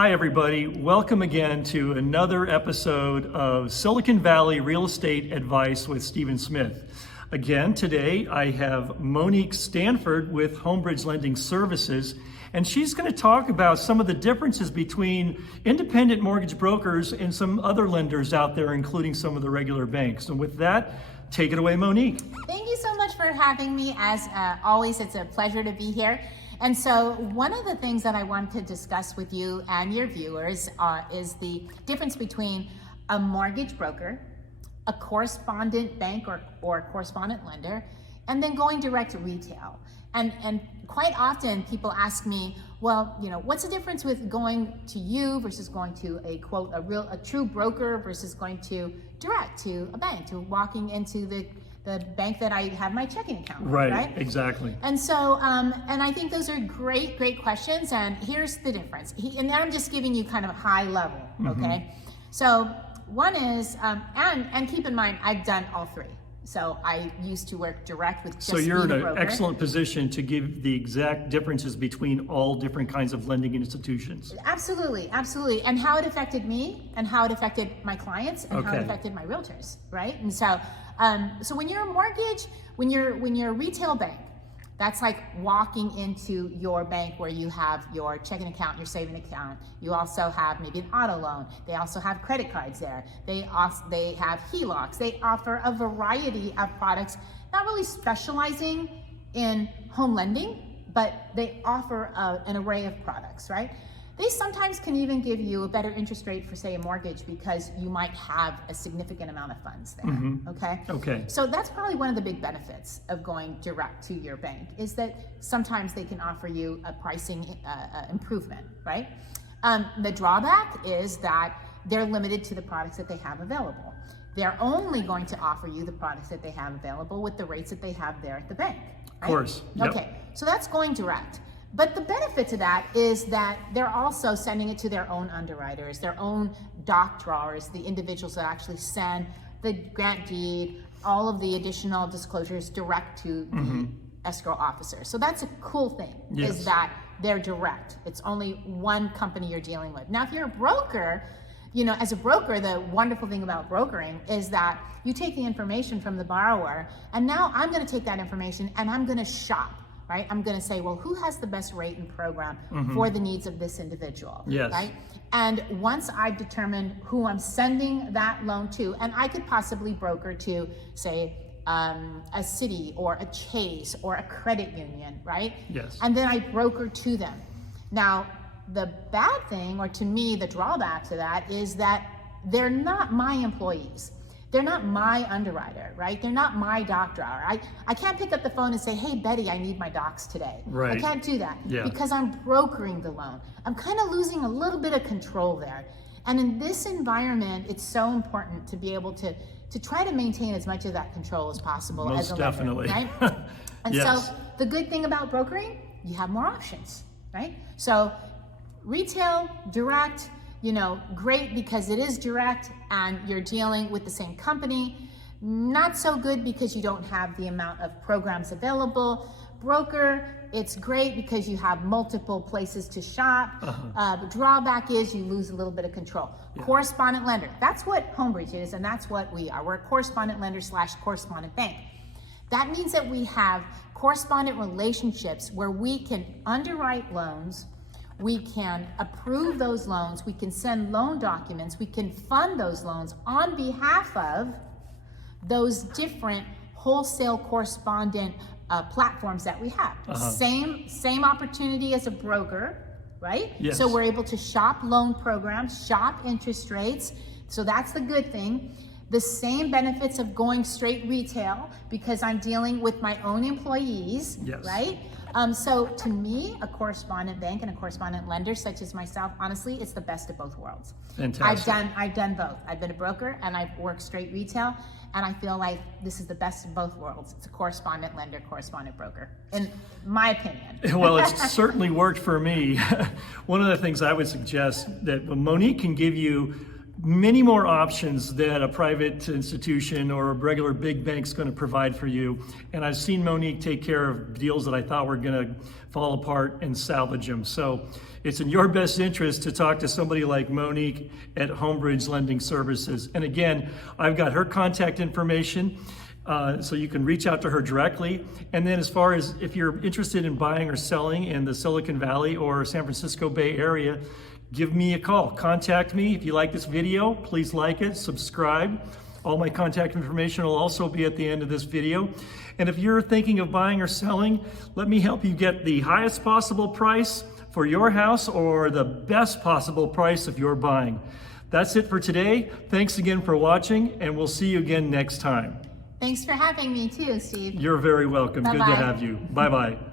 Hi everybody, welcome again to another episode of Silicon Valley Real Estate Advice with Stephen Smith. Again, today I have Monique Stanford with Homebridge Lending Services, and she's going to talk about some of the differences between independent mortgage brokers and some other lenders out there, including some of the regular banks. And with that, take it away, Monique. Thank you so much for having me. As always, it's a pleasure to be here. And so one of the things that I want to discuss with you and your viewers is the difference between a mortgage broker, a correspondent bank or correspondent lender, and then going direct to retail. And quite often people ask me, well, what's the difference with going to you versus going to a true broker versus going to direct to a bank, to walking into the bank that I have my checking account with, right? Exactly. And so, and I think those are great questions. And here's the difference. And I'm just giving you kind of a high level, okay? So one is, and keep in mind, I've done all three. So I used to work direct with just So you're in an broker. excellent position to give the exact differences between all different kinds of lending institutions. Absolutely. And how it affected me, and how it affected my clients, and how it affected my realtors, right? And so, so when you're a mortgage, when you're a retail bank, that's like walking into your bank where you have your checking account, your saving account. You also have maybe an auto loan. They also have credit cards there. They have HELOCs. They offer a variety of products, not really specializing in home lending, but they offer an array of products, right? They sometimes can even give you a better interest rate for, say, a mortgage because you might have a significant amount of funds there, okay? So that's probably one of the big benefits of going direct to your bank, is that sometimes they can offer you a pricing improvement, right? The drawback is that they're limited to the products that they have available. They're only going to offer you the products that they have available with the rates that they have there at the bank, right? Of course, yep. Okay, so that's going direct. But the benefit to that is that they're also sending it to their own underwriters, their own doc drawers, the individuals that actually send the grant deed, all of the additional disclosures direct to the escrow officer. So that's a cool thing, is that they're direct. It's only one company you're dealing with. Now, if you're a broker, as a broker, the wonderful thing about brokering is that you take the information from the borrower, and now I'm going to take that information and I'm going to shop. Right? I'm going to say, well, who has the best rate and program for the needs of this individual? Yes. Right? And once I've determined who I'm sending that loan to, and I could possibly broker to, say, a city or a Chase or a credit union, right? Yes. And then I broker to them. Now, the bad thing, or to me, the drawback to that, is that they're not my employees. They're not my underwriter, right? They're not my doc drawer. I can't pick up the phone and say, hey, Betty, I need my docs today. Right. I can't do that because I'm brokering the loan. I'm kind of losing a little bit of control there. And in this environment, it's so important to be able to try to maintain as much of that control as possible. Most as a definitely. lender, right? And so the good thing about brokering, you have more options, right? So retail, direct, great because it is direct and you're dealing with the same company. Not so good because you don't have the amount of programs available. Broker, it's great because you have multiple places to shop. The drawback is you lose a little bit of control. Correspondent lender, that's what Homebridge is, and that's what we are. We're a correspondent lender / correspondent bank. That means that we have correspondent relationships where we can underwrite loans, we can approve those loans, we can send loan documents, we can fund those loans on behalf of those different wholesale correspondent platforms that we have. Same opportunity as a broker, right? Yes. So we're able to shop loan programs, shop interest rates. So that's the good thing. The same benefits of going straight retail because I'm dealing with my own employees, right? So to me, a correspondent bank and a correspondent lender such as myself, honestly, it's the best of both worlds. Fantastic. I've done both. I've been a broker and I've worked straight retail, and I feel like this is the best of both worlds. It's a correspondent lender, correspondent broker, in my opinion. Well, it's certainly worked for me. One of the things I would suggest that Monique can give you many more options that a private institution or a regular big bank's going to provide for you. And I've seen Monique take care of deals that I thought were going to fall apart and salvage them. So it's in your best interest to talk to somebody like Monique at Homebridge Lending Services. And again, I've got her contact information, so you can reach out to her directly. And then as far as if you're interested in buying or selling in the Silicon Valley or San Francisco Bay Area, give me a call. Contact me. If you like this video, please like it, subscribe. All my contact information will also be at the end of this video. And if you're thinking of buying or selling, let me help you get the highest possible price for your house or the best possible price if you're buying. That's it for today. Thanks again for watching, and we'll see you again next time. Thanks for having me too, Steve. You're very welcome. Bye-bye. Good to have you. Bye-bye.